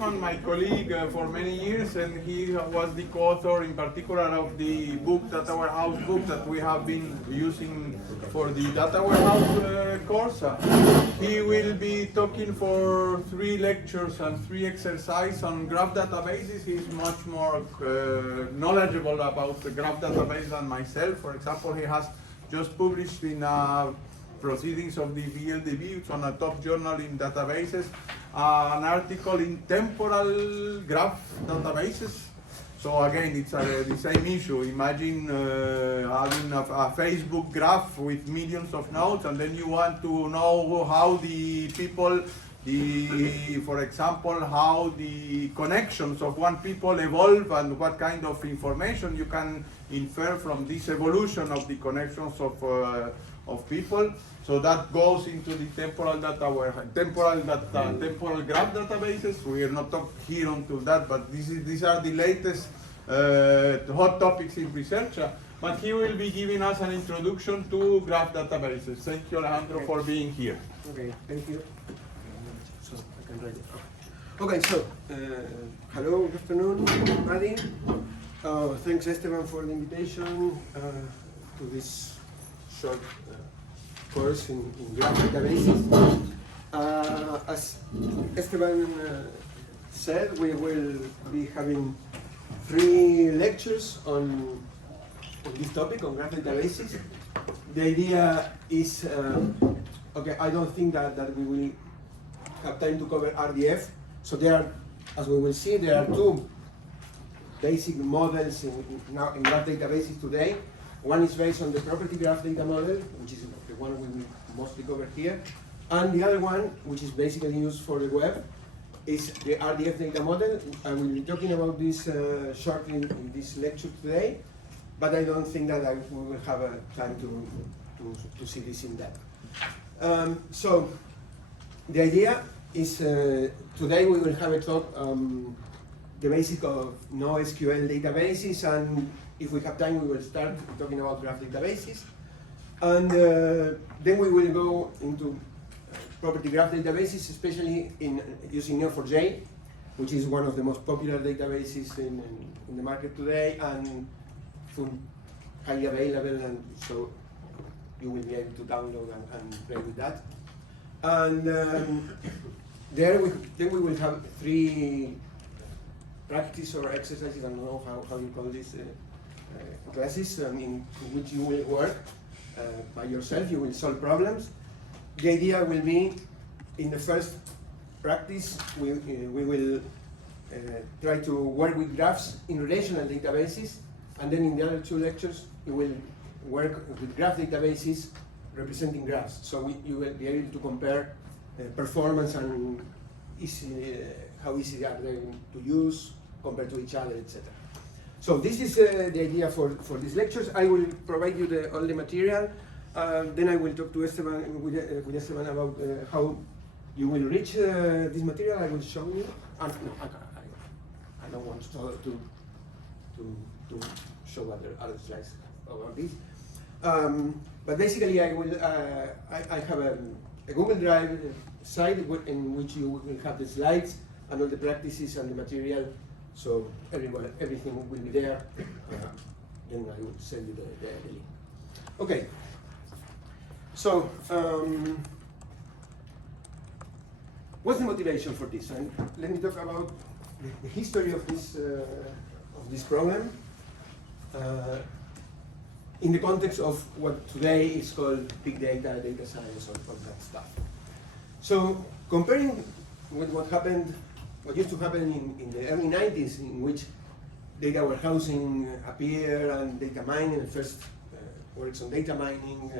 Grossman, my colleague for many years, and he was the co-author in particular of the book, Data Warehouse book, that we have been using for the Data Warehouse course. He will be talking for 3 lectures and 3 exercises on graph databases. He's much more knowledgeable about the graph database than myself. For example, he has just published in Proceedings of the VLDB, it's on a top journal in databases, an article in temporal graph databases. So again, it's the same issue. Imagine having a Facebook graph with millions of nodes, and then you want to know how the people, for example, how the connections of one people evolve and what kind of information you can infer from this evolution of the connections of people. So that goes into the temporal graph databases. We are not talking here onto that, but these are the latest hot topics in research. But he will be giving us an introduction to graph databases. Thank you, Alejandro, for being here. Okay, thank you. So I can write it. Okay, so hello, good afternoon, everybody. Thanks, Esteban, for the invitation to this short course in graph databases. As Esteban said, we will be having 3 lectures on this topic, on graph databases. The idea is, okay, I don't think that we will have time to cover RDF. So there are, as we will see, there are 2 basic models in graph databases today. One is based on the property graph data model, which is the one we will mostly cover here. And the other one, which is basically used for the web, is the RDF data model. I will be talking about this shortly in this lecture today, but I don't think that we will have time to see this in depth. So the idea is today we will have a talk the basic of NoSQL databases, and if we have time we will start talking about graph databases. And then we will go into property graph databases, especially in using Neo4j, which is one of the most popular databases in the market today, and highly available, and so you will be able to download and play with that. And then we will have 3 practice or exercises, I don't know how you call this, classes, in which you will work by yourself, you will solve problems. The idea will be, in the first practice, we will try to work with graphs in relational databases, and then in the other 2 lectures, we will work with graph databases representing graphs. So you will be able to compare performance and how easy are they to use compared to each other, etc. So this is the idea for these lectures. I will provide you all the material. Then I will talk to Esteban, with Esteban about how you will reach this material. I will show you. No, I don't want to show other slides about this. But basically, I have a Google Drive site in which you will have the slides and all the practices and the material. So everything will be there. Then I will send you the link. Okay. So what's the motivation for this? And let me talk about the history of this problem in the context of what today is called big data, data science, all that stuff. So comparing with what used to happen in the early 90s, in which data warehousing appeared and data mining, the first works on data mining,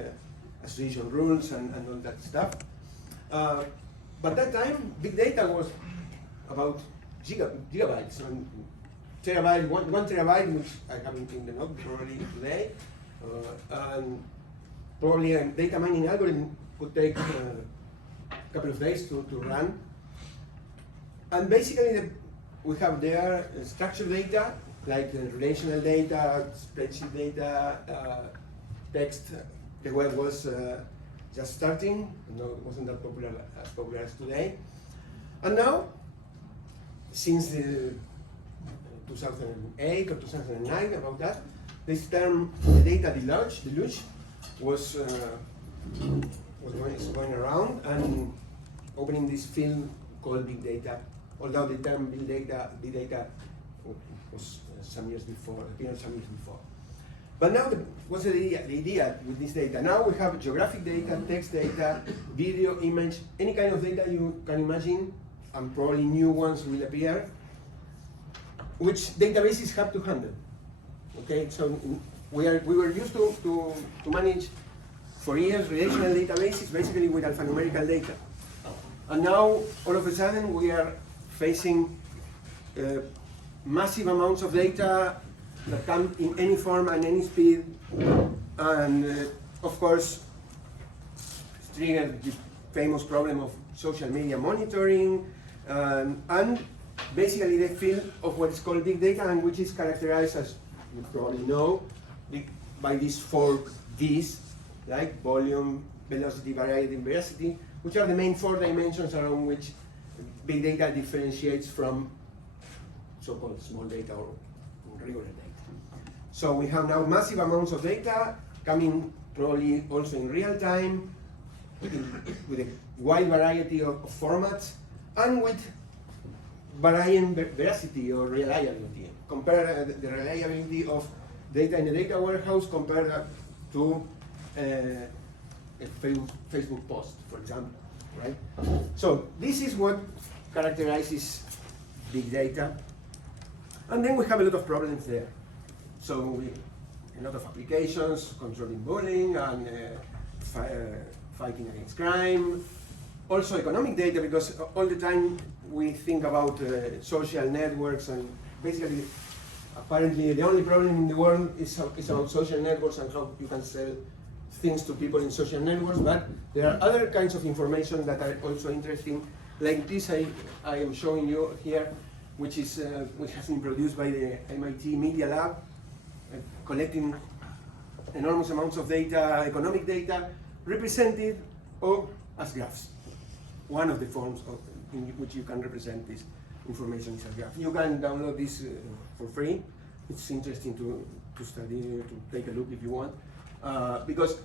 association rules and all that stuff. But that time, big data was about gigabytes, and terabyte, one terabyte, which I have in the note probably today, and probably a data mining algorithm could take a couple of days to run. And basically, we have there structured data, like relational data, spreadsheet data, text. The web was just starting. No, it wasn't that popular as today. And now, since 2008 or 2009, about that. This term, the data deluge, was going around and opening this field called big data. Although the term big data was some years before, appeared some years before. But now, what's the idea with this data? Now we have geographic data, text data, video, image, any kind of data you can imagine, and probably new ones will appear, which databases have to handle. Okay, so we were used to manage for years relational databases basically with alphanumerical data. And now, all of a sudden, we are facing massive amounts of data that come in any form and any speed. And of course, it's triggered the famous problem of social media monitoring, and basically the field of what is called big data, and which is characterized, as you probably know, by these 4 V's, like volume, velocity, variety, and veracity, which are the main 4 dimensions around which big data differentiates from so-called small data or regular data. So we have now massive amounts of data coming probably also in real time, with a wide variety of formats, and with varying veracity or reliability. Compare the reliability of data in a data warehouse compared to a Facebook post, for example, right? So this is what characterizes big data. And then we have a lot of problems there. So a lot of applications controlling bullying and fighting against crime. Also economic data, because all the time we think about social networks, and basically, apparently the only problem in the world is about social networks and how you can sell things to people in social networks. But there are other kinds of information that are also interesting, like this I am showing you here, which has been produced by the MIT Media Lab, collecting enormous amounts of data, economic data, represented as graphs. One of the forms in which you can represent this information is a graph. You can download this for free. It's interesting to study, to take a look if you want, because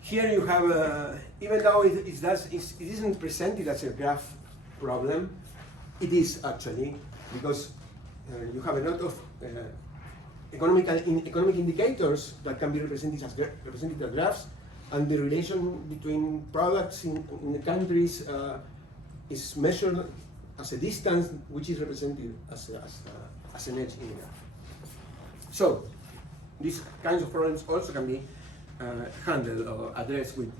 here you have, even though it isn't presented as a graph problem, it is actually, because you have a lot of economic indicators that can be represented as graphs, and the relation between products in the countries is measured as a distance, which is represented as an edge in the graph. So these kinds of problems also can be handled or addressed with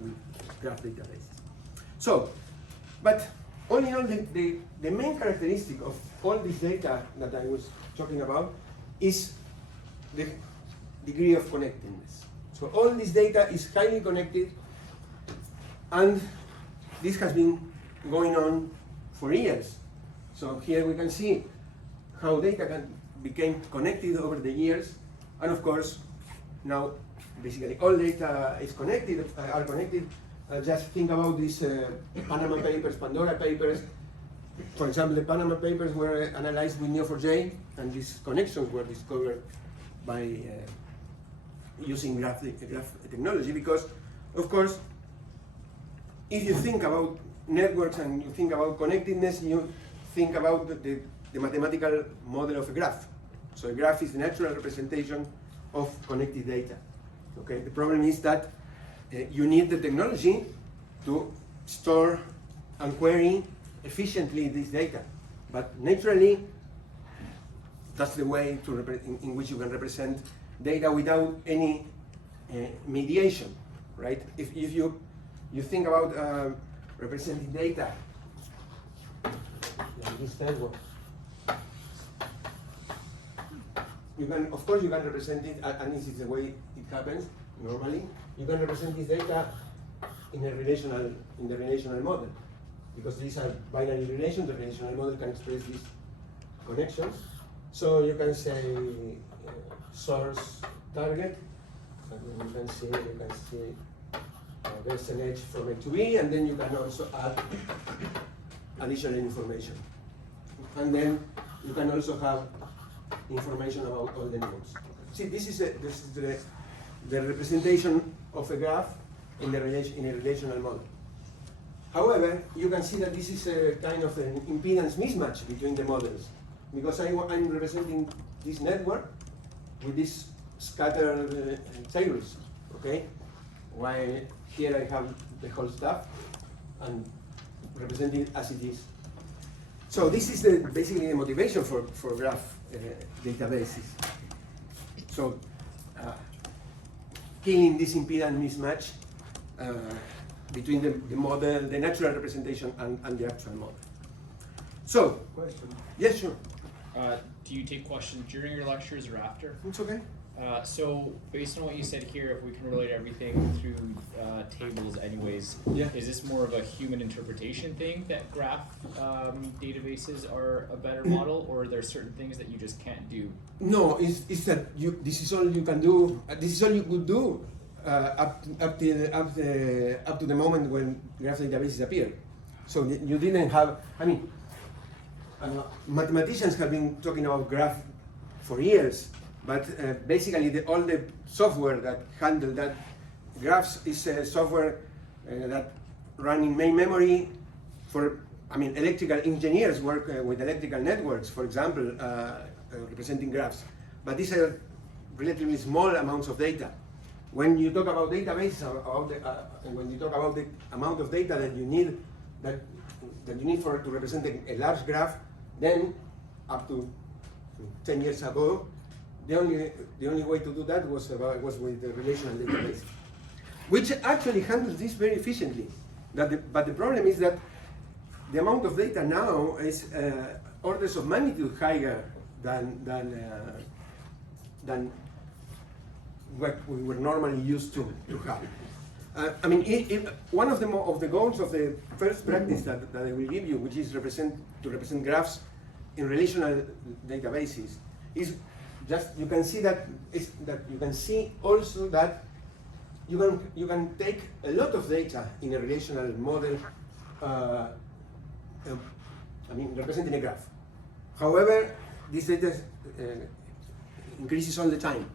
graph databases. So, but all in all, the main characteristic of all this data that I was talking about is the degree of connectedness. So all this data is highly connected, and this has been going on for years. So here we can see how data became connected over the years, and of course now basically all data is connected, are connected. Just think about these Panama Papers, Pandora Papers. For example, the Panama Papers were analyzed with Neo4j, and these connections were discovered by using graph technology, because, of course, if you think about networks and you think about connectedness, you think about the mathematical model of a graph. So a graph is the natural representation of connected data. Okay, the problem is that you need the technology to store and query efficiently this data. But naturally, that's the way in which you can represent data without any mediation, right? If you think about representing data like this network, you can, of course, you can represent it, and this is the way it happens normally. You can represent this data in the relational model, because these are binary relations. The relational model can express these connections. So you can say source target, and then you can see there's an edge from A to B, and then you can also add additional information. and then you can also have information about all the nodes. See, this is the representation of a graph in a relational model. However, you can see that this is a kind of an impedance mismatch between the models, because I'm representing this network with this scattered tables, okay? While here I have the whole stuff and represented as it is. So this is basically the motivation for graph databases. So killing this impedance mismatch between the model, the natural representation, and the actual model. So, Question. yes, sure. Do you take questions during your lectures or after? It's okay. So based on what you said here, if we can relate everything through tables anyways, Yeah. is this more of a human interpretation thing that graph databases are a better model, or are there certain things that you just can't do? No, it's that this is all you can do. This is all you could do up to the moment when graph databases appeared. So you didn't have. I mean, mathematicians have been talking about graph for years, but basically all the software that handle that graphs is software that run in main memory. Electrical engineers work with electrical networks, for example, representing graphs. But these are relatively small amounts of data. When you talk about databases, when you talk about the amount of data that you need, that you need to represent a large graph, then up to 10 years ago, the only way to do that was with the relational database, which actually handles this very efficiently. But the problem is that the amount of data now is orders of magnitude higher than what we were normally used to have. One of the goals of the first practice that I will give you, which is to represent graphs in relational databases, is just you can see that you can see also that you can take a lot of data in a relational model, representing a graph. However, this data increases all the time.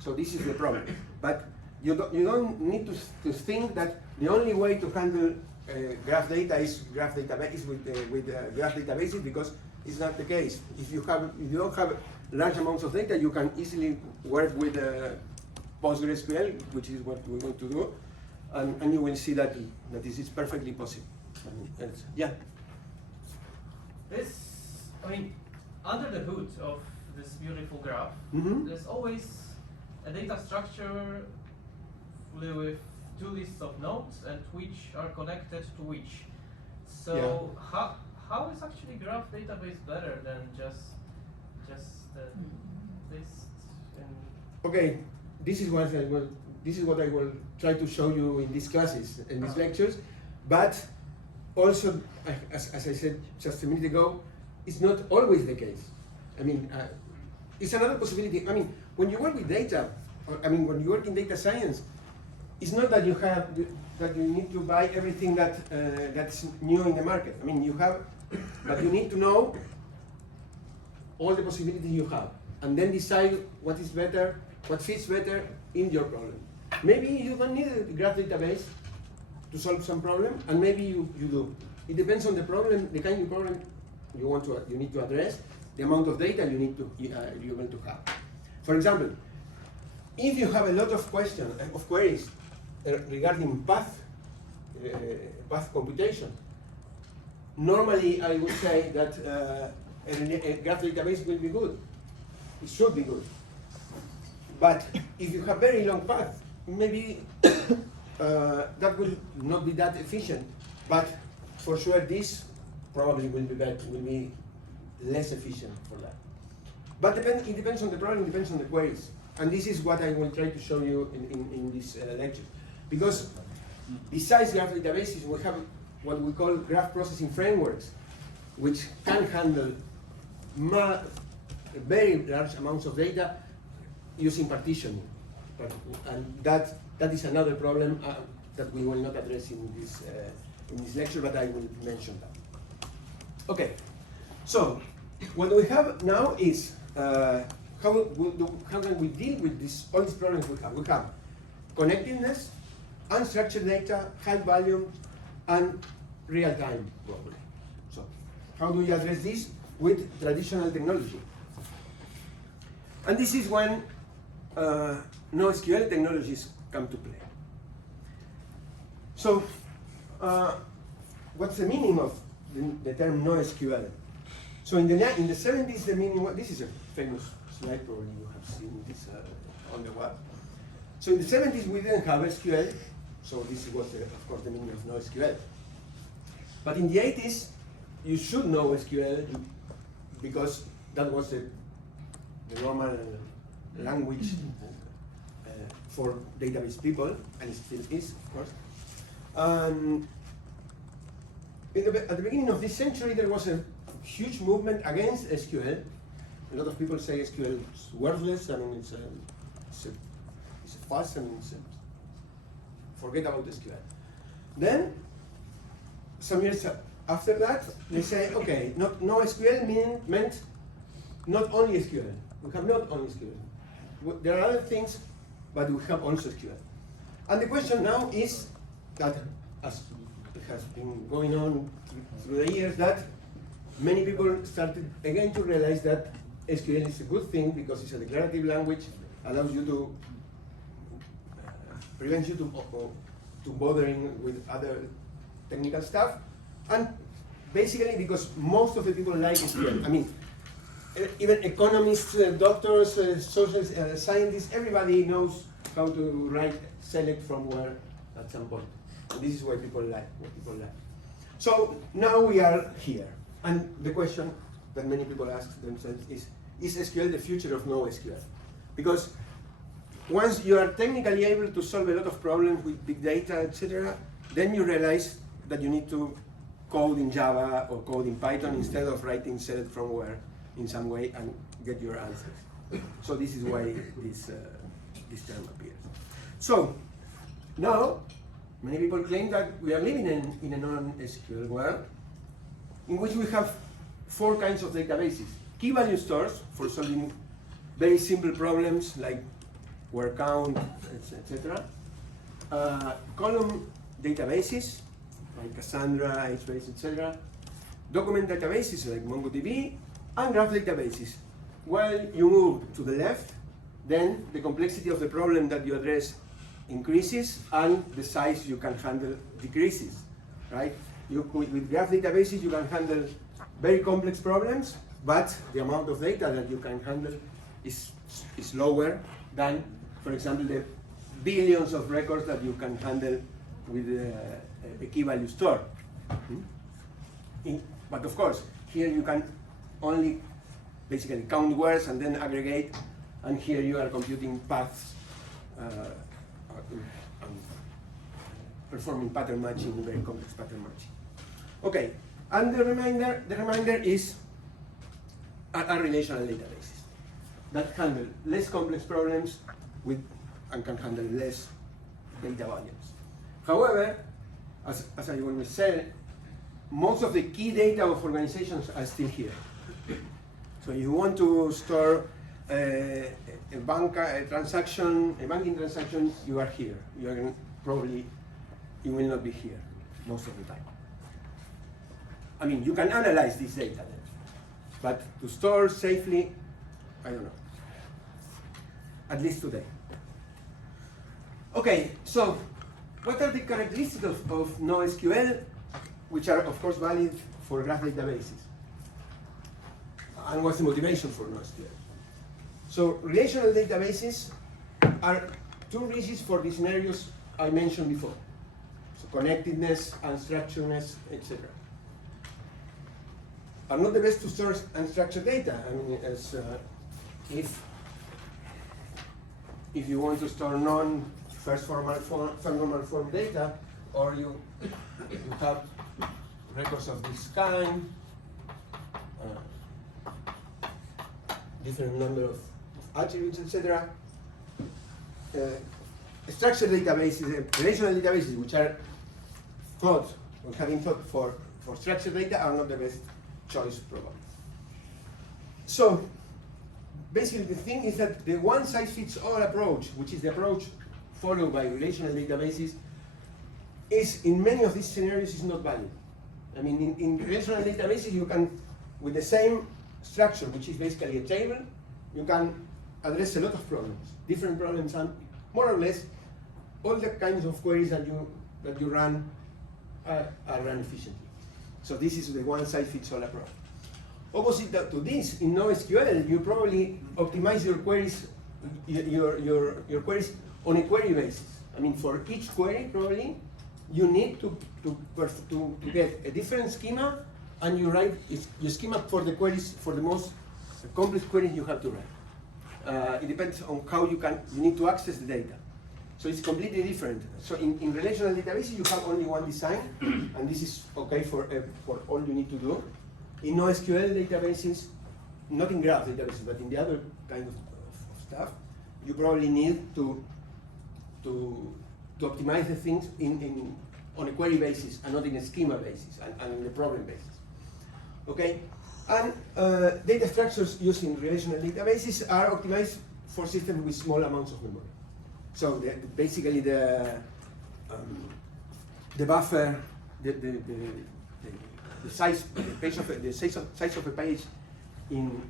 So this is the problem. But you don't need to think that the only way to handle graph data is graph database with graph databases, because it's not the case. If you don't have large amounts of data, you can easily work with PostgreSQL, which is what we're going to do, and you will see that this is perfectly possible. Yeah. Under the hood of this beautiful graph, there's always a data structure with two lists of nodes and which are connected to which. So Yeah. how is actually graph database better than just the list? Okay, this is what I will try to show you in these classes, in these lectures, but also, as I said just a minute ago, it's not always the case. It's another possibility. When you work with data, when you work in data science, it's not that you need to buy everything that's new in the market. But you need to know all the possibilities you have, and then decide what is better, what fits better in your problem. Maybe you don't need a graph database to solve some problem, and maybe you do. It depends on the problem, the kind of problem you need to address, the amount of data you're going to have. For example, if you have a lot of queries regarding path computation, normally I would say that a graph database will be good. It should be good. But if you have very long paths, maybe that will not be that efficient. But for sure, this probably will be less efficient for that. But it depends on the problem, it depends on the queries. And this is what I will try to show you in this lecture. Because besides graph databases, we have what we call graph processing frameworks, which can handle very large amounts of data using partitioning. And that is another problem that we will not address in this lecture, but I will mention that. Okay, So, what we have now is how can we deal with all these problems we have? We have connectedness, unstructured data, high volume, and real-time probably. So, how do we address this with traditional technology? And this is when NoSQL technologies come to play. So, what's the meaning of the term NoSQL? So in the 70s, the meaning was, this is a famous slide, probably you have seen this on the web. So in the 70s, we didn't have SQL, so this was, of course, the meaning of NoSQL. But in the 80s, you should know SQL because that was the normal language for database people, and it still is, of course. At the beginning of this century, there was a huge movement against SQL. A lot of people say SQL is worthless. I mean, it's a fuss, and forget about SQL. Then, some years after that, they say, okay, no SQL meant not only SQL. We have not only SQL. There are other things, but we have also SQL. And the question now is that, as it has been going on through the years, that many people started again to realize that SQL is a good thing because it's a declarative language, allows you to prevents you to bothering with other technical stuff, and basically because most of the people like SQL. I mean, even economists, doctors, social scientists, everybody knows how to write select from where at some point. And this is what people like. So now we are here, and the question that many people ask themselves is SQL the future of NoSQL? Because once you are technically able to solve a lot of problems with big data, etc., then you realize that you need to code in Java or code in Python instead of writing select from where in some way and get your answers. So this is why this term appears. So now, many people claim that we are living in a non-SQL world in which we have 4 kinds of databases. Key value stores for solving very simple problems like word count, etc. Column databases like Cassandra, HBase, etc. Document databases like MongoDB, and graph databases. While you move to the left, then the complexity of the problem that you address increases and the size you can handle decreases, right? With graph databases, you can handle very complex problems, but the amount of data that you can handle is lower than, for example, the billions of records that you can handle with a key value store. But of course, here you can only basically count words and then aggregate, and here you are computing paths performing pattern matching, very complex pattern matching. Okay, and the remainder is are relational databases that handle less complex problems and can handle less data volumes. However, as I always said, most of the key data of organizations are still here. So if you want to store a banking transaction, you are here. You will not be here most of the time. I mean, you can analyze this data then, but to store safely, I don't know. At least today. Okay, so what are the characteristics of NoSQL, which are of course valid for graph databases? And what's the motivation for NoSQL? So relational databases are too rigid for the scenarios I mentioned before. So connectedness, unstructuredness, etc. Are not the best to store unstructured data. I mean, as if you want to store non-first formal form data, or you have records of this kind, different number of attributes, etc. Structured databases, relational databases, which are thought or having thought for structured data, are not the best choice probably. So basically the thing is that the one-size-fits-all approach, which is the approach followed by relational databases, is in many of these scenarios is not valid. I mean, in relational databases, you can, with the same structure, which is basically a table, you can address a lot of problems, different problems, and more or less all the kinds of queries that you run are run efficiently. So this is the one-size-fits-all approach. Opposite to this, in NoSQL, you probably optimize your queries, your queries on a query basis. I mean, for each query, probably you need to get a different schema, and you write your schema for the queries, for the most complex queries you have to write. It depends on how you need to access the data. So it's completely different. So in relational databases, you have only one design, and this is okay for all you need to do. In NoSQL databases, not in graph databases, but in the other kind of stuff, you probably need to optimize the things on a query basis and not in a schema basis and in a problem basis. Okay? And data structures used in relational databases are optimized for systems with small amounts of memory. So basically the buffer, the size of a page in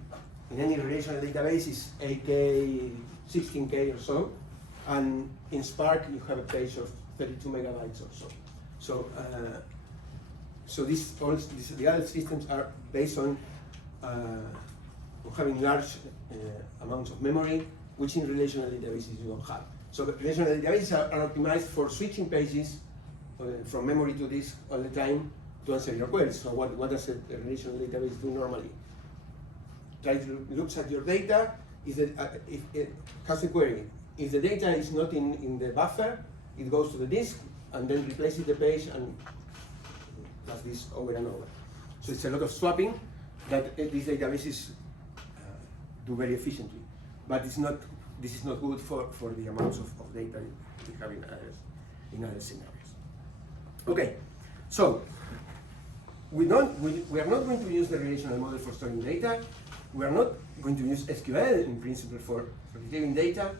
any relational database is 8K, 16K or so, and in Spark you have a page of 32 megabytes or so. So the other systems are based on having large amounts of memory, which in relational databases you don't have. So the relational databases are optimized for switching pages from memory to disk all the time to answer your queries. So what does a relational database do normally? Looks at your data, if it has a query. If the data is not in the buffer, it goes to the disk and then replaces the page and does this over and over. So it's a lot of swapping that these databases do very efficiently. But this is not good for the amounts of data we have in other scenarios. Okay, so we are not going to use the relational model for storing data. We are not going to use SQL in principle for retrieving data.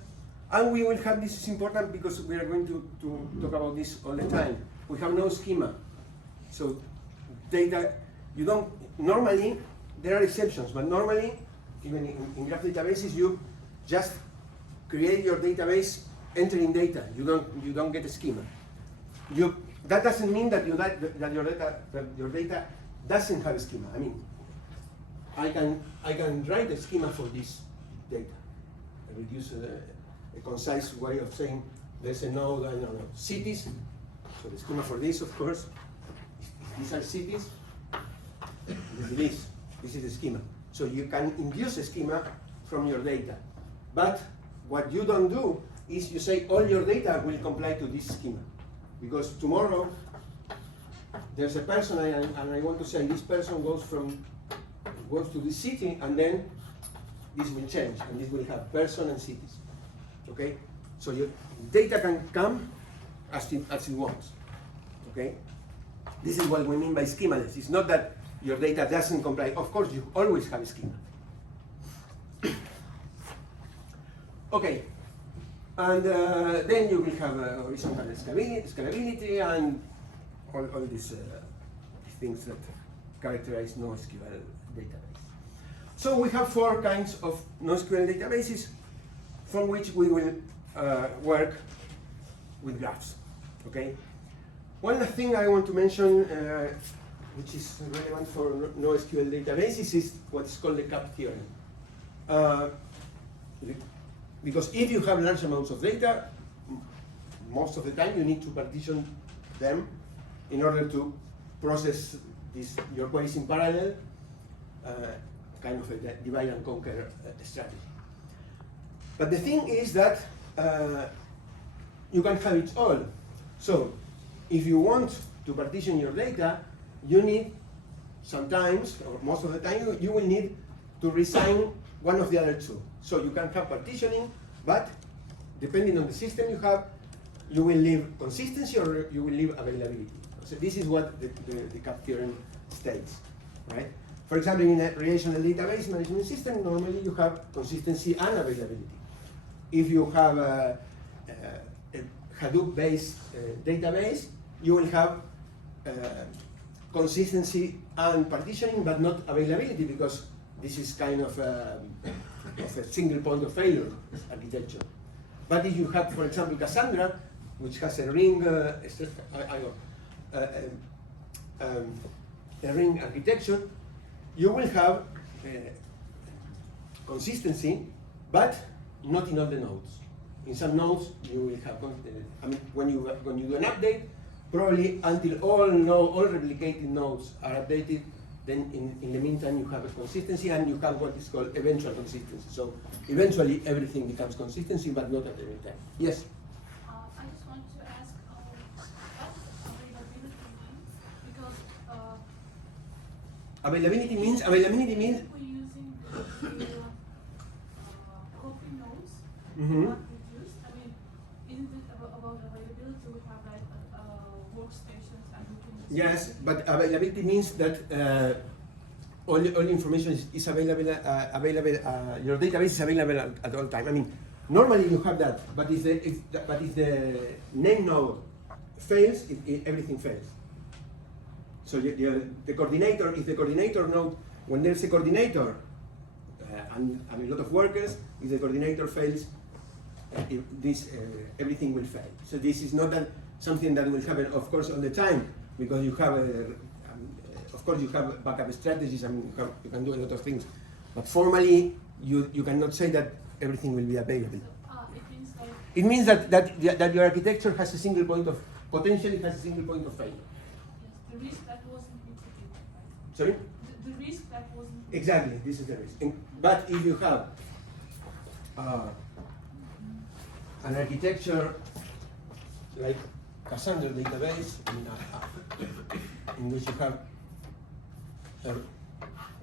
And we will have, this is important because we are going to talk about this all the time. We have no schema. So data, you don't, normally, there are exceptions, but normally, even in graph databases, you just create your database entering data. You don't get a schema. That doesn't mean that your data doesn't have a schema. I mean, I can write a schema for this data. I reduce a concise way of saying there's a node, I don't know, cities. So the schema for this, of course, these are cities. This is the schema. So you can induce a schema from your data. But what you don't do is you say all your data will comply to this schema. Because tomorrow there's a person and I want to say this person goes to this city, and then this will change and this will have person and cities. Okay? So your data can come as it wants. Okay? This is what we mean by schemaless. It's not that your data doesn't comply. Of course, you always have a schema. Okay. And then you will have horizontal scalability and all these things that characterize NoSQL database. So we have 4 kinds of NoSQL databases from which we will work with graphs. Okay. One thing I want to mention, which is relevant for NoSQL databases, is what is called the CAP theorem. Because if you have large amounts of data, most of the time you need to partition them in order to process your queries in parallel, kind of a divide and conquer strategy. But the thing is that you can have it all. So if you want to partition your data, you need sometimes, or most of the time, you will need to resign one of the other 2. So you can have partitioning, but depending on the system you have, you will leave consistency or you will leave availability. So this is what the CAP theorem states, right? For example, in a relational database management system, normally you have consistency and availability. If you have a Hadoop-based database, you will have consistency and partitioning, but not availability, because this is kind of a single point of failure architecture. But if you have, for example, Cassandra, which has a ring, a ring architecture, you will have consistency, but not in all the nodes. In some nodes, you will have. I mean, when you do an update, probably until all replicated nodes are updated, then in the meantime you have a consistency, and you have what is called eventual consistency. So eventually everything becomes consistency, but not at every time. Yes. I just want to ask what availability means, because Availability means we're using the copy nodes Mhm. not reduced. I mean, isn't it about availability? We have like workstations and we can use Yes, but availability means that all information is available. Your database is available at all time. I mean, normally you have that, but if the name node fails, everything fails. So the coordinator, if the coordinator node, when there's a coordinator and a lot of workers, if the coordinator fails, everything will fail. So this is not something that will happen, of course, all the time, because you have, of course, you have backup strategies. I mean, you can do a lot of things, but formally, you cannot say that everything will be available. it means like It means that your architecture has a single point of potentially has a single point of failure. yes, the risk that wasn't mitigated, right? Sorry. The risk that wasn't Exactly, this is the risk. But if you have an architecture like Cassandra database, in which you have a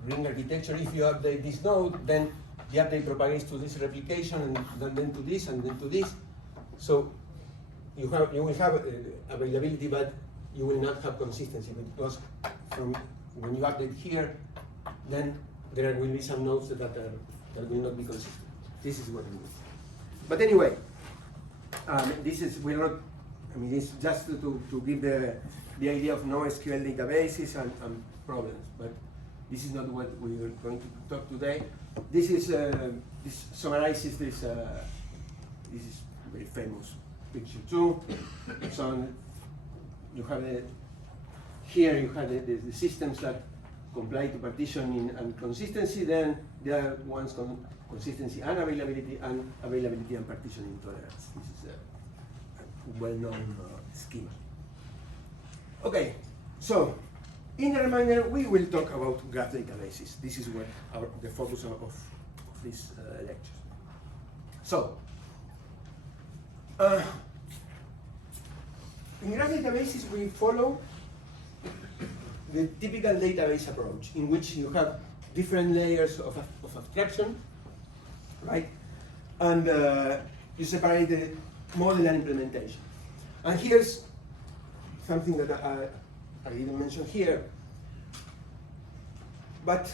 ring architecture, if you update this node, then the update propagates to this replication, and then to this, and then to this. So you will have availability, but you will not have consistency, because from when you update here, then there will be some nodes that will not be consistent. This is what it means. But anyway, this is it's just to give the idea of NoSQL databases and problems. But this is not what we are going to talk today. This summarizes this. This is very famous picture too. So you have here you have the systems that comply to partitioning and consistency. Then there are ones consistency and availability and partitioning tolerance. This is a well-known schema. Okay, so in the reminder, we will talk about graph databases. This is what the focus of this lecture. So, in graph databases, we follow the typical database approach, in which you have different layers of abstraction, right? And you separate the model and implementation. And here's something that I didn't mention here, but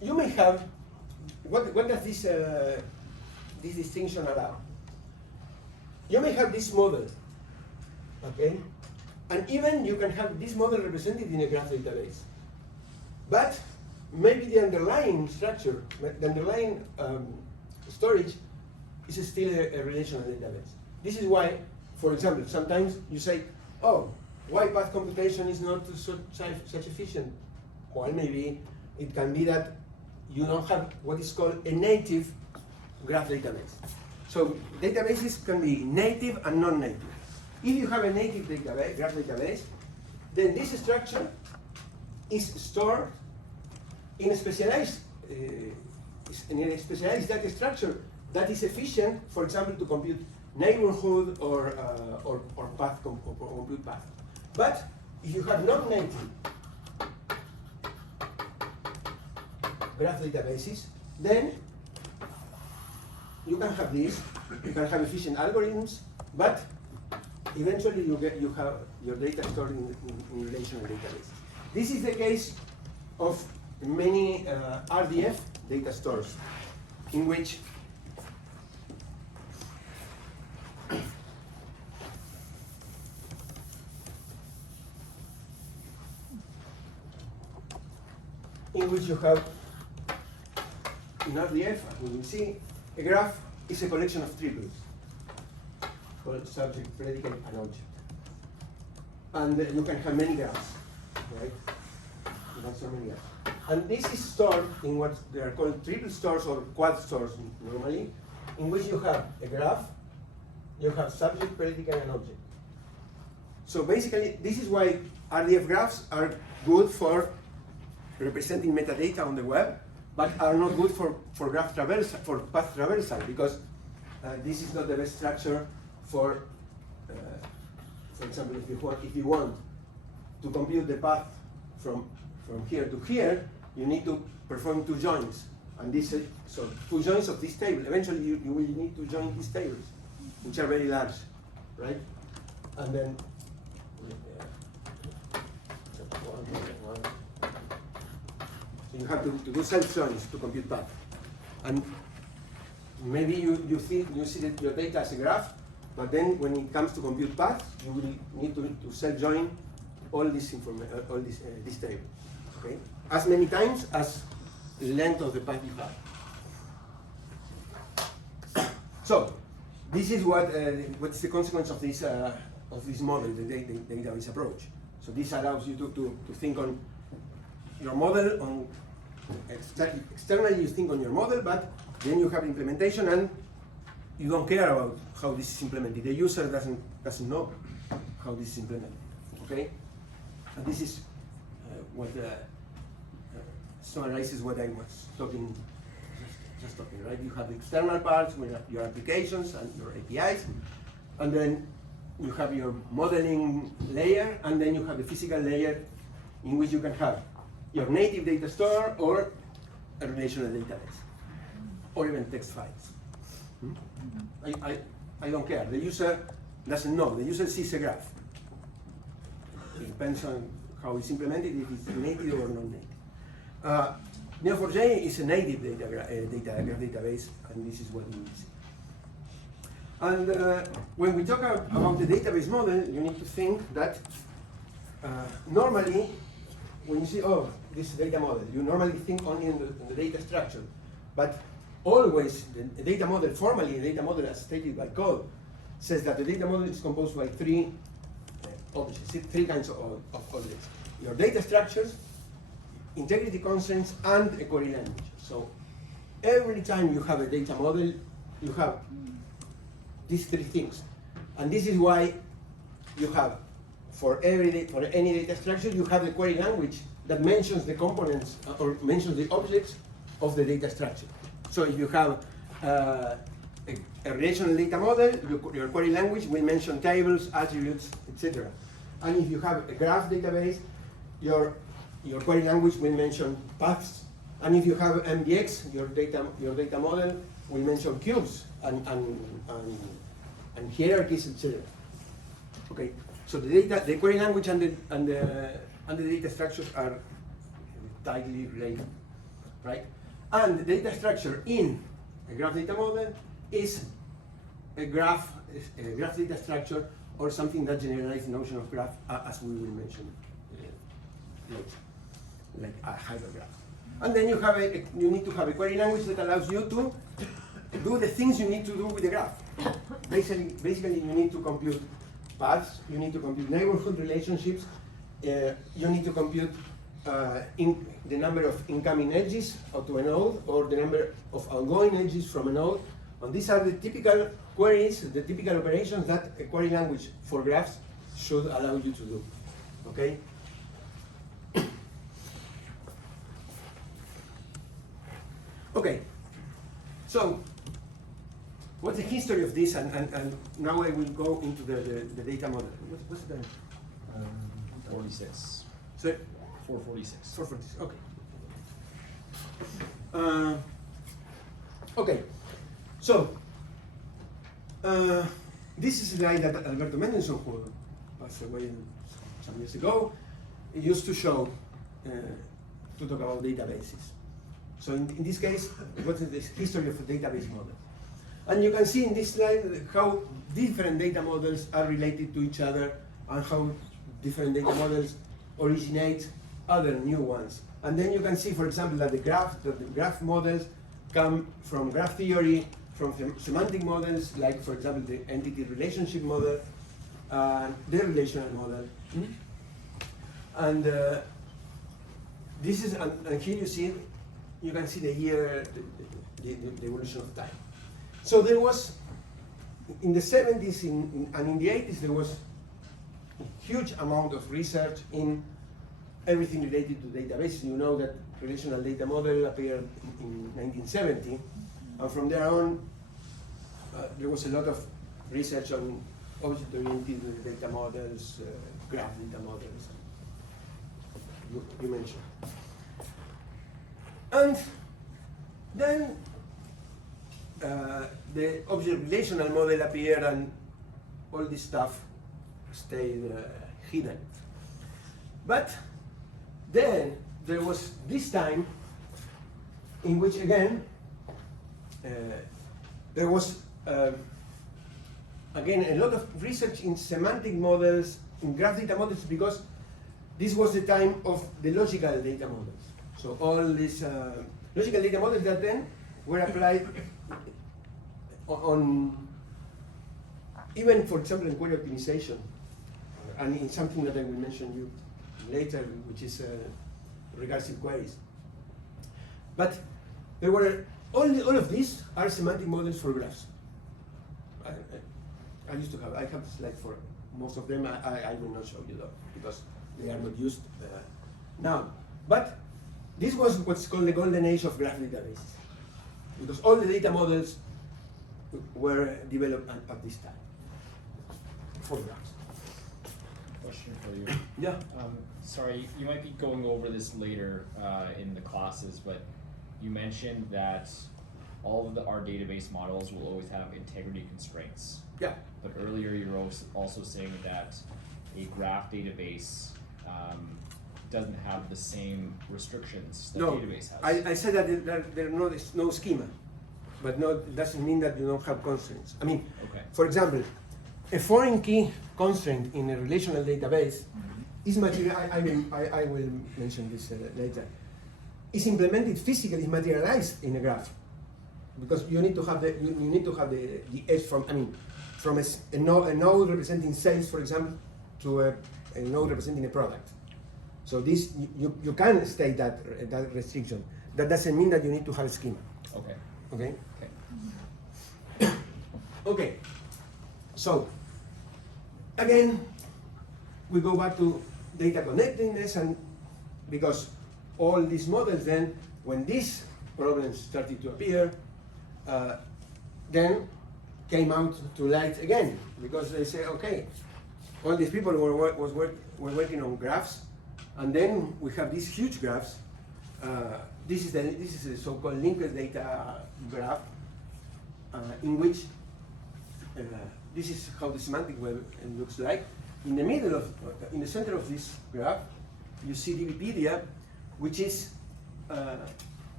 you may have, what does this distinction allow? You may have this model, okay? And even you can have this model represented in a graph database. But maybe the underlying structure, the underlying storage is still a relational database. This is why, for example, sometimes you say, oh, why path computation is not such efficient? Well, maybe it can be that you don't have what is called a native graph database. So databases can be native and non-native. If you have a native graph database, then this structure is stored in a specialized data structure that is efficient, for example, to compute neighborhood or path compute path. But if you have non-native graph databases, then you can have this. You can have efficient algorithms, but eventually you have your data stored in relational databases. This is the case of many RDF data stores, in which you have, in RDF, as we will see, a graph is a collection of triples called subject, predicate, and object. And you can have many graphs, right? You have so many graphs. And this is stored in what they are called triple stores or quad stores normally, in which you have a graph, you have subject, predicate, and object. So basically, this is why RDF graphs are good for representing metadata on the web, but are not good for graph traversal, for path traversal, because this is not the best structure for example, if you want to compute the path from here to here, you need to perform two joins, and this so two joins of this table. Eventually, you will need to join these tables, which are very large, right? And then so you have to do self joins to compute path, and maybe you see that your data as a graph. But then, when it comes to compute paths, you will need to self-join all this information, this table, okay? As many times as the length of the path you have. So, this is what's the consequence of this model, the database approach. So this allows you to think on your model. On externally, you think on your model, but then you have implementation and you don't care about how this is implemented. The user doesn't know how this is implemented. Okay, and this is what summarizes what I was just talking. Right? You have the external parts with your applications and your APIs, and then you have your modeling layer, and then you have the physical layer, in which you can have your native data store or a relational database, or even text files. I don't care. The user doesn't know. The user sees a graph. It depends on how it's implemented, if it's native or non-native. Neo4j is a native graph database, and this is what we see. And when we talk about the database model, you need to think that normally, when you see, oh, this data model, you normally think only in the data structure. But always, the data model, formally, the data model as stated by code, says that the data model is composed by three objects, three kinds of objects. Your data structures, integrity constraints, and a query language. So every time you have a data model, you have these three things. And this is why you have, for any data structure, you have the query language that mentions the components or mentions the objects of the data structure. So if you have a relational data model, your query language will mention tables, attributes, etc. And if you have a graph database, your query language will mention paths. And if you have MDX, your data model will mention cubes and hierarchies, etc. Okay. So the query language and the data structures are tightly related, right? And the data structure in a graph data model is a graph data structure, or something that generalizes the notion of graph, as we will mention later, like a hypergraph. And then you need to have a query language that allows you to do the things you need to do with the graph. Basically, you need to compute paths, you need to compute neighborhood relationships, you need to compute the number of incoming edges to a node, or the number of outgoing edges from a node. And these are the typical queries, the typical operations that a query language for graphs should allow you to do. Okay? Okay. So, what's the history of this? And now I will go into the data model. What's the 46. So, 446. 446. Okay. Okay. So, this is a guy that Alberto Mendelssohn, who passed away some years ago, used to show to talk about databases. So in this case, what is the history of a database model? And you can see in this slide how different data models are related to each other and how different data models originate other new ones. And then you can see, for example, that the graph models come from graph theory, from semantic models, like, for example, the entity relationship model, the relational model. And this is, and here you can see the year, the evolution of time. So there was, in the 70s and in the 80s, there was a huge amount of research in everything related to databases. You know that relational data model appeared in 1970, and from there on, there was a lot of research on object-oriented data models, graph data models, you mentioned. And then the object relational model appeared, and all this stuff stayed hidden. But then there was this time in which, again, there was again a lot of research in semantic models, in graph data models, because this was the time of the logical data models. So all these logical data models that then were applied on even, for example, in query optimization, and in something that I will mention you later, which is recursive queries. But there were all of these are semantic models for graphs. I used to have, I have a slide for most of them. I will not show you though, because they are not used now. But this was what's called the golden age of graph databases, because all the data models were developed at this time for graphs. Question for you. Yeah. Sorry, you might be going over this later in the classes, but you mentioned that all of our database models will always have integrity constraints. Yeah. But earlier you were also saying that a graph database doesn't have the same restrictions that database has. I said that there is no schema, but no, it doesn't mean that you don't have constraints. I mean, for example, a foreign key constraint in a relational database is material. I will mention this later. Is implemented physically, is materialized in a graph, because you need to have the edge from a node representing sales, for example, to a node representing a product. So this you can state that restriction. That doesn't mean that you need to have a schema. Okay. Okay. Okay. Okay. So again, we go back to data connectedness, and because all these models then, when these problems started to appear, then came out to light again, because they say, okay, all these people were working on graphs, and then we have these huge graphs. This is a so-called linked data graph, in which this is how the semantic web looks like. In the center of this graph, you see DBpedia, which is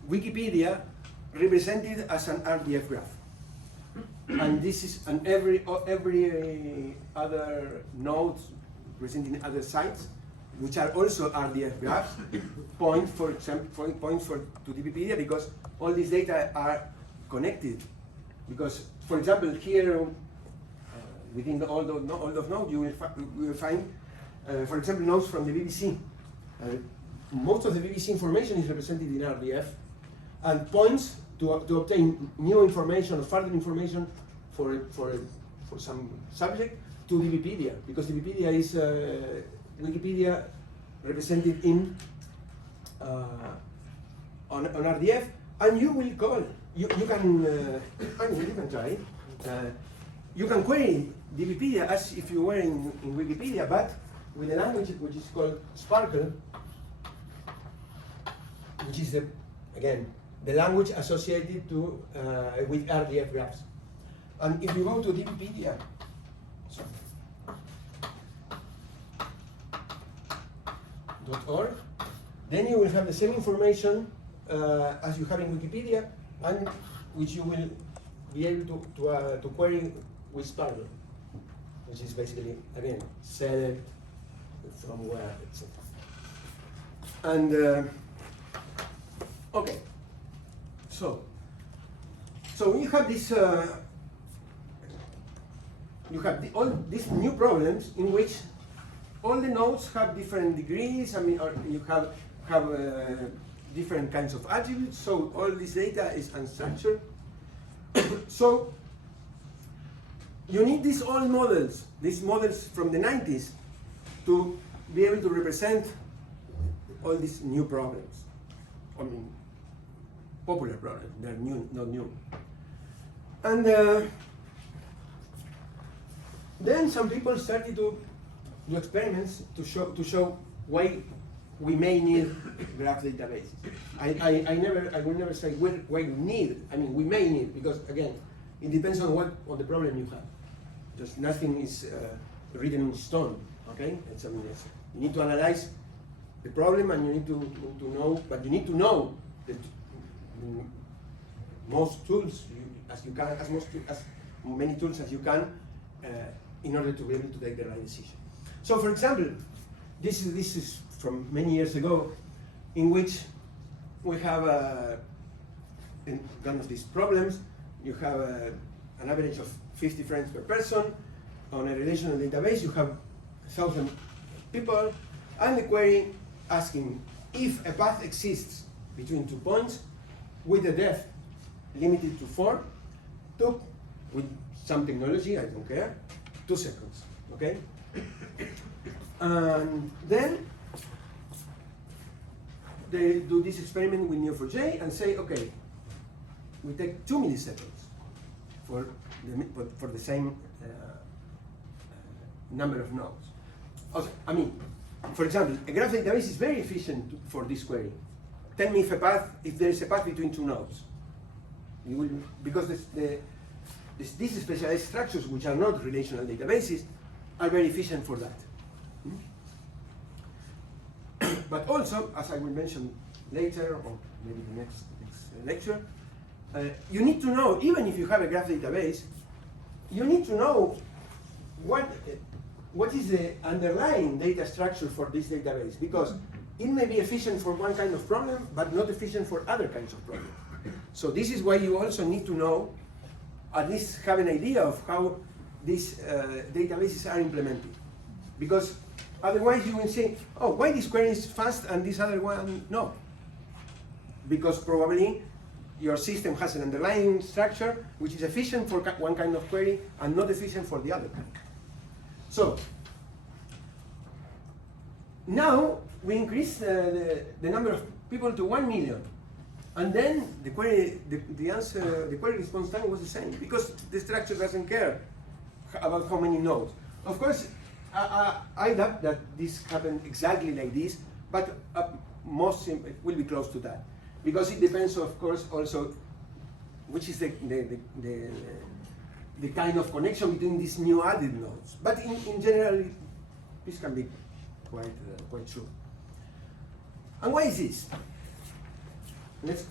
Wikipedia represented as an RDF graph. And this is, and every other node presenting other sites, which are also RDF graphs, point to DBpedia, because all these data are connected. Because, for example, here within all those nodes, you will find, for example, nodes from the BBC. Most of the BBC information is represented in RDF, and points to obtain new information or further information for some subject to DBpedia, because DBpedia is Wikipedia represented in on RDF, and you will call. You can try. You can query DBpedia as if you were in Wikipedia, but with a language which is called Sparkle, which is the language associated to with RDF graphs. And if you go to DBpedia, .org, then you will have the same information as you have in Wikipedia, and which you will be able to query with Sparrow, which is basically, again, select from where, etc. And okay, so you have this. You have all these new problems in which all the nodes have different degrees. I mean, or you have different kinds of attributes. So all this data is unstructured. So you need these old models, these models from the 90s, to be able to represent all these new problems. I mean, popular problems. They're new, not new. And then some people started to do experiments to show why we may need graph databases. I will never say why we need. I mean, we may need, because again, it depends on the problem you have. Just nothing is written in stone. Okay, you need to analyze the problem, and you need to know. But you need to know that most tools as many tools as you can. In order to be able to take the right decision. So, for example, this is from many years ago, in which we have in one of these problems. You have an average of 50 frames per person. On a relational database, you have 1,000 people, and the query asking if a path exists between 2 points with a depth limited to 4, took, with some technology, I don't care, 2 seconds, okay? And then they do this experiment with Neo4j and say, okay, we take 2 milliseconds for the same number of nodes. Also, I mean, for example, a graph database is very efficient for this query. Tell me if there is a path between 2 nodes. You will, because these specialized structures, which are not relational databases, are very efficient for that. But also, as I will mention later, or maybe the next lecture, you need to know, even if you have a graph database, you need to know what is the underlying data structure for this database, because it may be efficient for one kind of problem, but not efficient for other kinds of problems. So this is why you also need to know, at least have an idea of how these databases are implemented. Because otherwise you will say, oh, why this query is fast and this other one no? Because probably your system has an underlying structure which is efficient for one kind of query and not efficient for the other kind. So now we increase the number of people to 1 million. And then the query response time was the same, because the structure doesn't care about how many nodes. Of course, I doubt that this happened exactly like this, but most it will be close to that, because it depends, of course, also which is the kind of connection between these new added nodes. But in general, this can be quite true. And why is this? Let's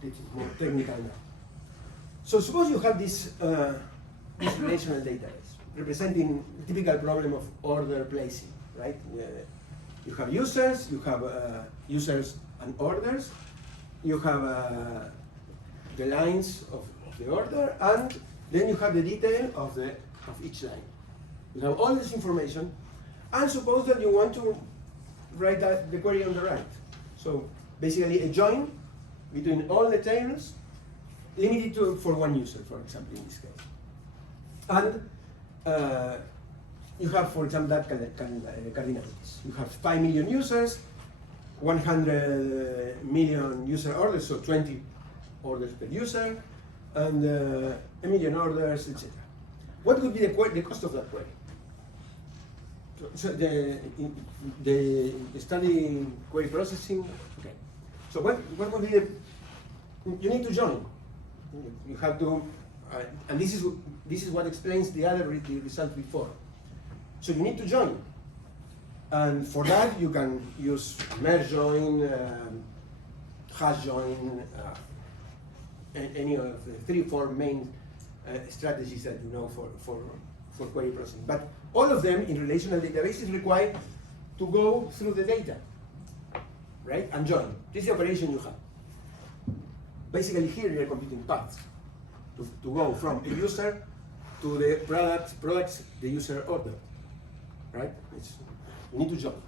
get more technical now. So suppose you have this relational database representing the typical problem of order placing, right? You have users and orders. You have the lines of the order, and then you have the detail of each line. You have all this information, and suppose that you want to write the query on the right. So basically a join between all the tables, limited for one user, for example, in this case. And you have, for example, that cardinalities. You have 5 million users, 100 million user orders, so 20 orders per user, and 1 million orders, etc. What would be the cost of that query? So the study query processing. Okay. So what would be you need to join. You have to, and this is what explains the result before. So you need to join. And for that, you can use merge join, hash join, any of the 3-4 main strategies that you know for query processing. But all of them in relational databases require to go through the data, right? And join. This is the operation you have. Basically, here you're computing paths to go from a user to the products the user ordered, right? You need to join.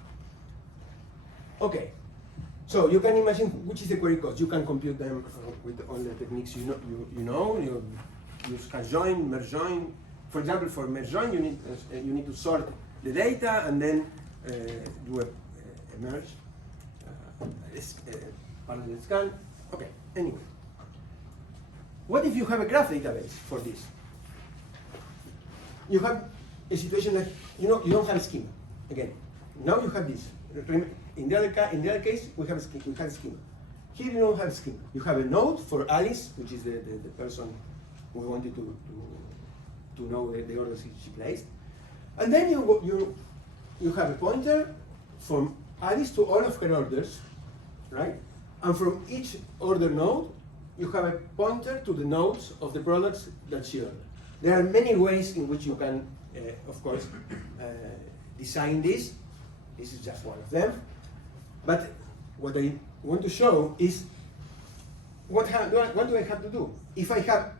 Okay, so you can imagine which is the query cost. You can compute them with all the techniques you know. You use hash join, merge join. For example, for merge join, you need to sort the data and then do a merge, parallel scan. Okay. Anyway, what if you have a graph database for this? You have a situation that you don't have a schema. Again, now you have this. In the other case, we have a schema. Here you don't have a schema. You have a node for Alice, which is the person we wanted to know the orders she placed, and then you have a pointer from Alice to all of her orders, right? And from each order node, you have a pointer to the nodes of the products that she ordered. There are many ways in which you can, of course, design this. This is just one of them. But what I want to show is what do I have to do? If I have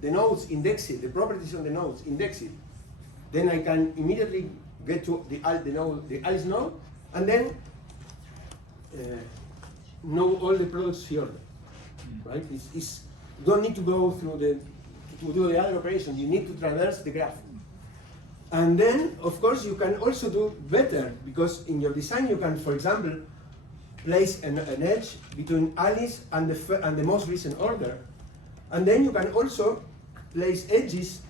the nodes indexed, the properties of the nodes indexed, then I can immediately get to the Alice node, and then know all the products she ordered. Right? You don't need to go through to do the other operation. You need to traverse the graph. And then, of course, you can also do better, because in your design you can, for example, place an edge between Alice and the most recent order. And then you can also place edges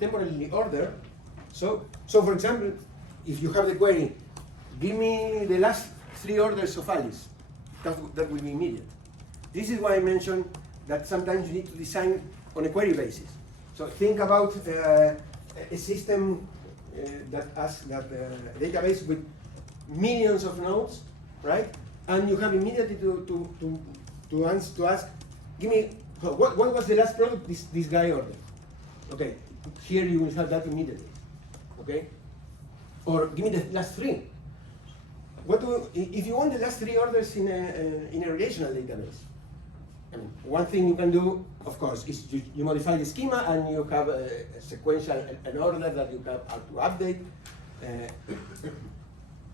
temporarily order. So for example, if you have the query, give me the last 3 orders of Alice, that will be immediate. This is why I mentioned that sometimes you need to design on a query basis. So think about a system that database with millions of nodes, right? And you have immediately to ask, give me what was the last product this guy ordered? Okay, here you will have that immediately. Okay, or give me the last 3. If you want the last 3 orders in a relational database? I mean, one thing you can do, of course, is you modify the schema and you have a sequential an order that you have to update.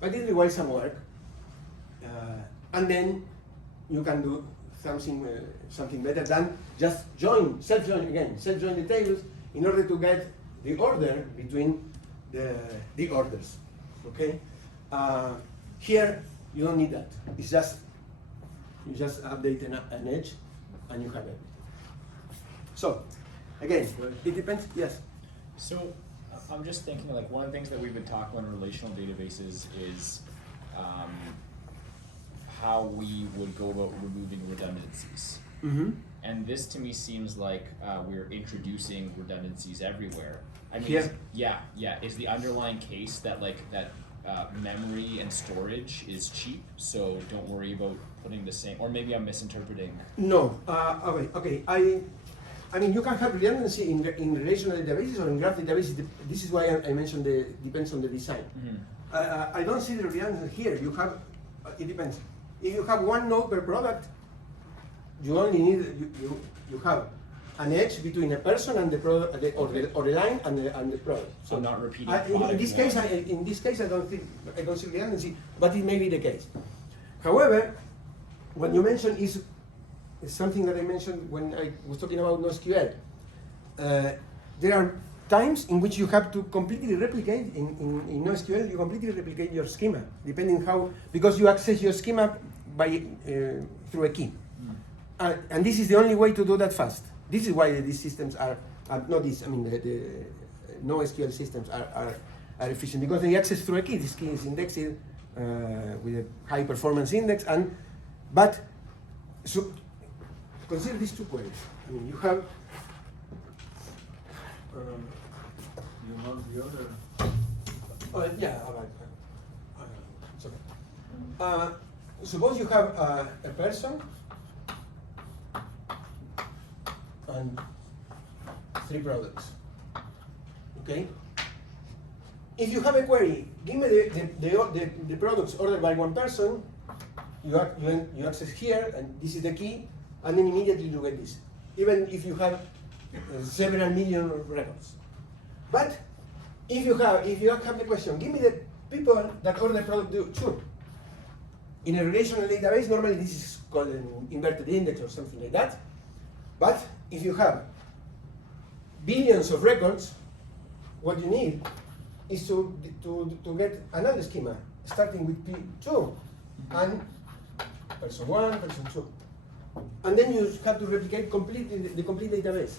But it requires some work, and then you can do something better than just self-join the tables in order to get the order between the orders. Okay. Here you don't need that. It's just you just update an edge and you have it. So again, it depends. Yes. So I'm just thinking, like, one of the things that we've been talking about in relational databases is how we would go about removing redundancies. Mm-hmm. And this to me seems like we're introducing redundancies everywhere. I mean, Here? Is the underlying case that memory and storage is cheap, so don't worry about putting the same, or maybe I'm misinterpreting. No. Okay. I mean, you can have redundancy in relational databases or in graph databases. This is why I mentioned depends on the design. Mm-hmm. I don't see the redundancy here. You have it depends. If you have 1 node per product, you only need you have an edge between a person and the product, or the line and the product. So not repeating. In this case, I don't see redundancy, but it may be the case. However, what you mentioned is something that I mentioned when I was talking about NoSQL. There are times in which you have to completely replicate in NoSQL. You completely replicate your schema, depending because you access your schema by through a key, and this is the only way to do that fast. This is why these systems are not this. I mean, the NoSQL systems are efficient because they access through a key. This key is indexed with a high performance index, but so consider these 2 queries. I mean, you have you not the other. Oh, yeah, all right. It's okay. Suppose you have a person and 3 products. Okay? If you have a query, give me the products ordered by one person, you access here, and this is the key, and then immediately you get this. Even if you have several million records. But if you have the question, give me the people that order product two. In a relational database, normally this is called an inverted index or something like that. But if you have billions of records, what you need is to get another schema, starting with P2 and person 1, person 2. And then you have to replicate the complete database.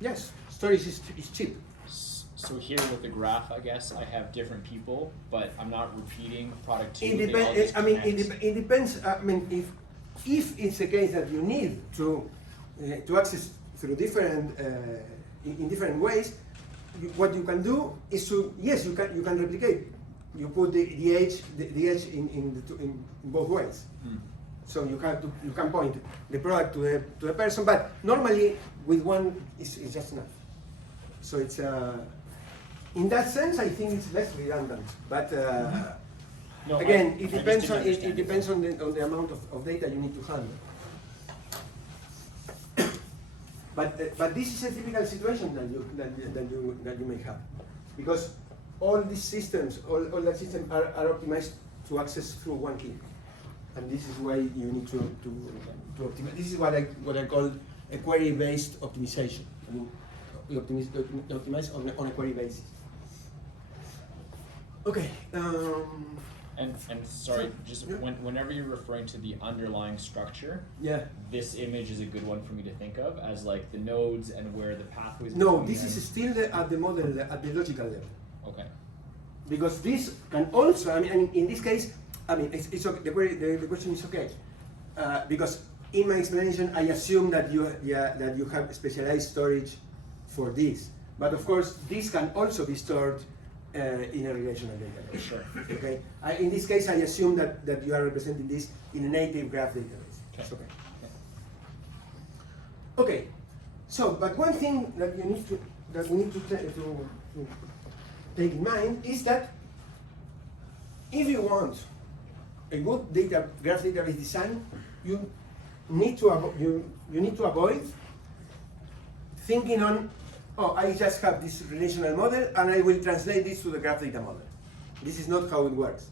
Yes, storage is cheap. So here with the graph, I guess I have different people, but I'm not repeating product 2. It depends. I mean, it depends. I mean, if it's the case that you need to access through different in different ways, what you can do is to you can replicate. You put the edge in both ways. So you can point the product to the person, but normally with one is just enough. So it's in that sense, I think it's less redundant. But No, again, I it just depends didn't on understand it depends on the amount of data you need to handle. But this is a typical situation that you may have, because all these systems, all that systems are optimized to access through one key, and this is why you need to optimize. This is what I call a query-based optimization. I mean, we optimize on a query basis. Okay. And sorry, just whenever you're referring to the underlying structure, Yeah. this image is a good one for me to think of as like the nodes and where the pathways. No, between this them. is still at the model, at the logical level. Okay. Because this can also, I mean in this case, I mean, it's okay. The question is okay, because in my explanation, I assume that you have specialized storage for this. But of course, this can also be stored in a relational database. Sure. Okay. In this case, I assume that you are representing this in a native graph database. Okay. That's okay. Okay. So, but one thing that we need to take in mind is that if you want a good graph database design, you need to avoid thinking on, oh, I just have this relational model and I will translate this to the graph data model. This is not how it works,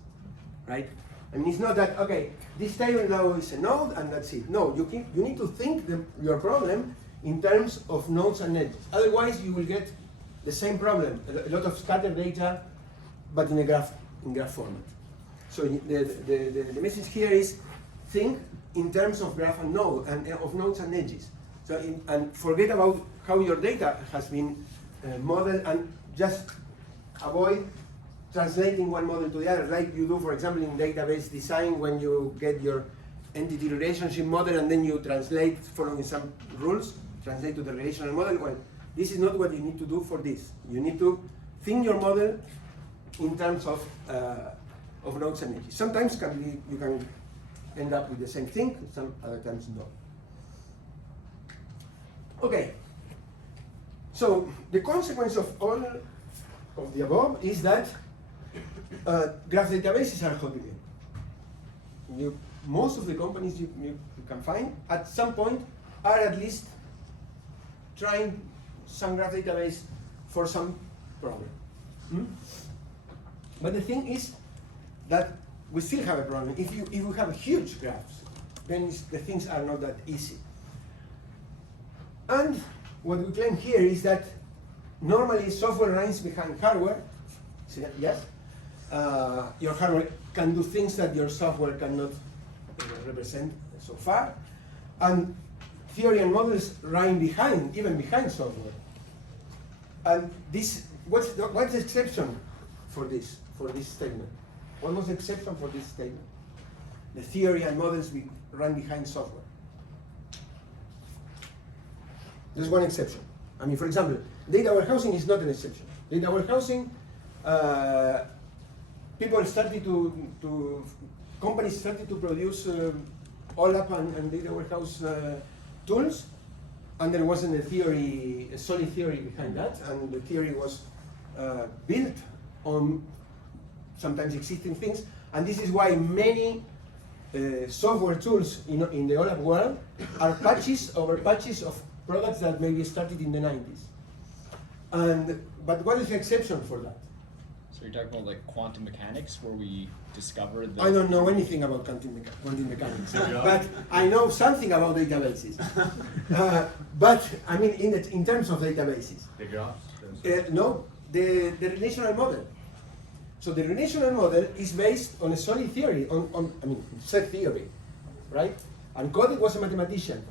right? I mean, it's not that, okay, this table now is a node and that's it. No, you need to think your problem in terms of nodes and edges. Otherwise, you will get the same problem, a lot of scattered data, but in graph format. So the message here is think in terms of graph and node, and of nodes and edges. So and forget about how your data has been modeled, and just avoid translating one model to the other, like you do, for example, in database design when you get your entity relationship model and then you translate following some rules, translate to the relational model. Well, this is not what you need to do for this. You need to think your model in terms of nodes and edges. Sometimes you can end up with the same thing, some other times no. Okay, so the consequence of all of the above is that graph databases are hot again. Most of the companies you can find at some point are at least trying some graph database for some problem. But the thing is that we still have a problem. If you have huge graphs, then the things are not that easy. And what we claim here is that normally software runs behind hardware. See that? Yes? Your hardware can do things that your software cannot represent so far. And theory and models run even behind software. And what's the exception for this statement? What was the exception for this statement? The theory and models run behind software. There's one exception. I mean, for example, data warehousing is not an exception. Data warehousing, people started companies started to produce OLAP and data warehouse tools, and there wasn't a solid theory behind that, and the theory was built on sometimes existing things, and this is why many software tools in the OLAP world are patches over patches of products that maybe started in the 90s. But what is the exception for that? So you're talking about like quantum mechanics, where we discovered that. I don't know anything about quantum mechanics, but I know something about databases. But I mean, in terms of databases. The graphs. No, the relational model. So the relational model is based on a solid theory, on set theory, right? And Code was a mathematician,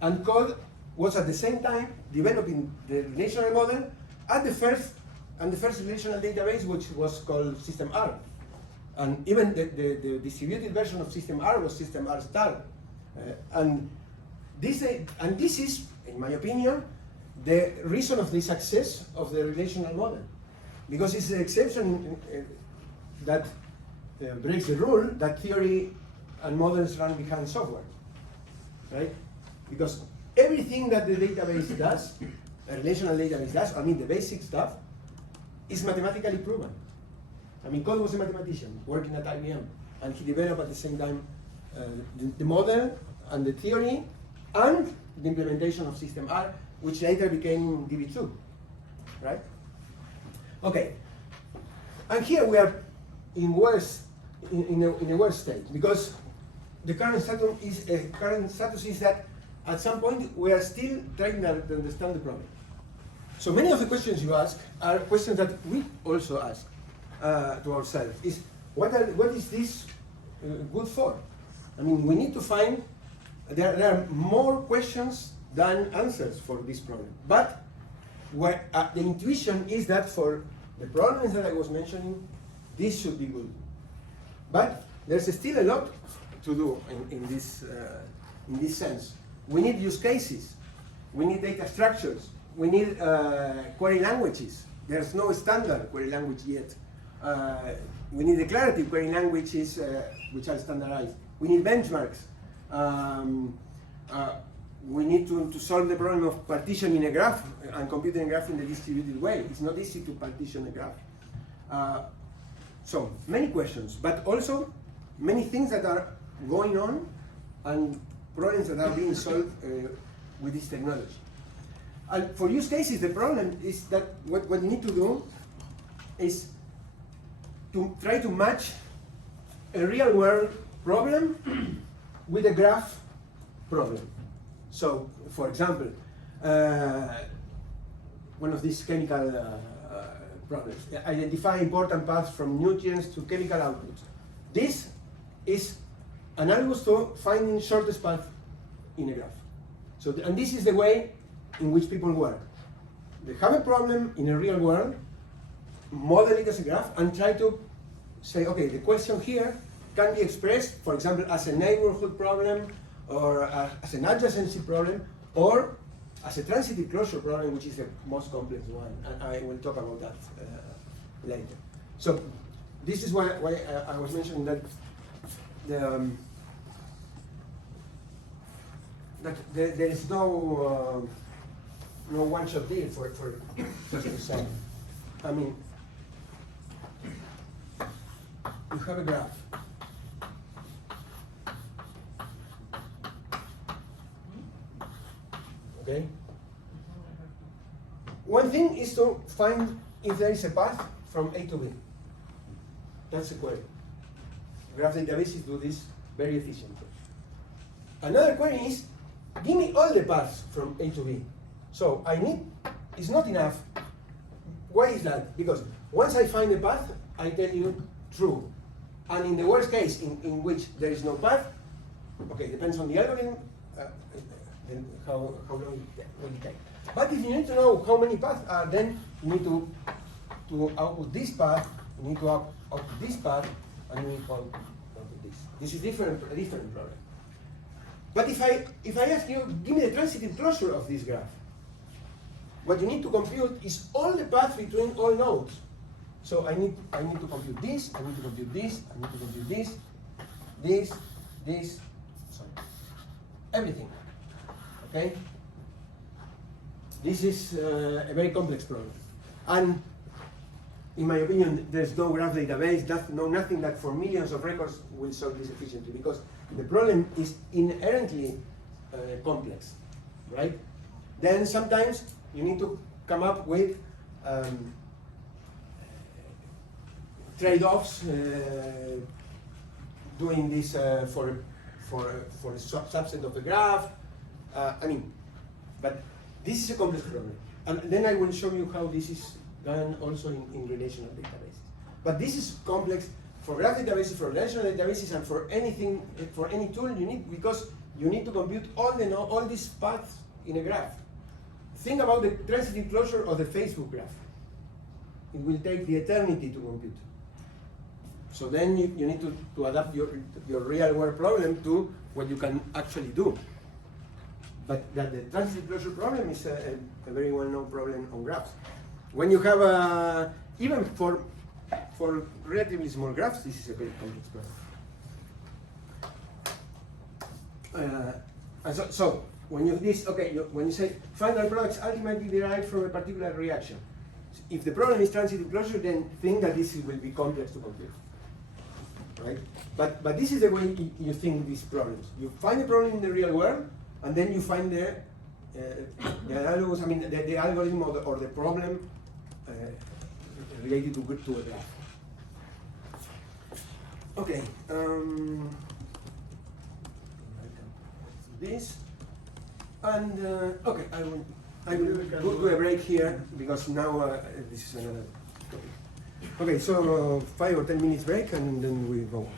and Code was at the same time developing the relational model at the first relational database, which was called System R. And even the distributed version of System R was System R star. And this is, in my opinion, the reason of the success of the relational model. Because it's the exception that breaks the rule that theory and models run behind software, right? Because everything that the database does, a relational database does, I mean the basic stuff, is mathematically proven. I mean, Code was a mathematician working at IBM, and he developed at the same time the model and the theory and the implementation of System R, which later became DB2, right? Okay, and here we are in a worse state, because the current status is that at some point we are still trying to understand the problem. So many of the questions you ask are questions that we also ask to ourselves. Is what is this good for? I mean, we need to find, there are more questions than answers for this problem. But the intuition is that for the problems that I was mentioning, this should be good. But there's still a lot to do in this sense. We need use cases. We need data structures. We need query languages. There's no standard query language yet. We need declarative query languages which are standardized. We need benchmarks. We need to solve the problem of partitioning a graph and computing a graph in a distributed way. It's not easy to partition a graph. So many questions, but also many things that are going on and problems that are being solved with this technology. And for use cases, the problem is that what you need to do is to try to match a real world problem with a graph problem. So, for example, one of these chemical problems, identify important paths from nutrients to chemical outputs. This is analogous to finding shortest path in a graph. So, and this is the way in which people work. They have a problem in a real world, model it as a graph, and try to say, okay, the question here can be expressed, for example, as a neighborhood problem, or as an adjacency problem, or as a transitive closure problem, which is the most complex one. And I will talk about that later. So this is why I was mentioning that there is no one-shot deal for just to say. I mean, you have a graph. Okay? One thing is to find if there is a path from A to B. That's the query. Graph databases do this very efficiently. Another query is, give me all the paths from A to B. So it's not enough. Why is that? Because once I find a path, I tell you true. And in the worst case, in which there is no path, okay, depends on the algorithm, then how long it will take. But if you need to know how many paths are, then you need to output this path, you need to output this path, and you need to output this. This is a different problem. But if I ask you, give me the transitive closure of this graph, what you need to compute is all the paths between all nodes. So I need to compute this, I need to compute this, I need to compute this, sorry, everything. Okay? This is a very complex problem. And in my opinion, there's no graph database, nothing that for millions of records will solve this efficiently, because the problem is inherently complex, right? Then sometimes you need to come up with trade-offs, doing this for a subset of the graph. But this is a complex problem. And then I will show you how this is done also in relational databases. But this is complex for graph databases, for relational databases, and for anything, for any tool you need, because you need to compute all these paths in a graph. Think about the transitive closure of the Facebook graph. It will take the eternity to compute. So then you need to adapt your real world problem to what you can actually do. But that the transitive closure problem is a very well-known problem on graphs. When you have even for relatively small graphs, this is a very complex problem. And so when you when you say final products ultimately derived from a particular reaction, if the problem is transitive closure, then think that this will be complex to compute, right? But this is the way you think these problems. You find the problem in the real world, and then you find the analogous, the algorithm or the problem related to a graph. Okay. This and okay, I will go to a break here because now this is another topic. Okay, so 5 or 10 minutes break and then we go on.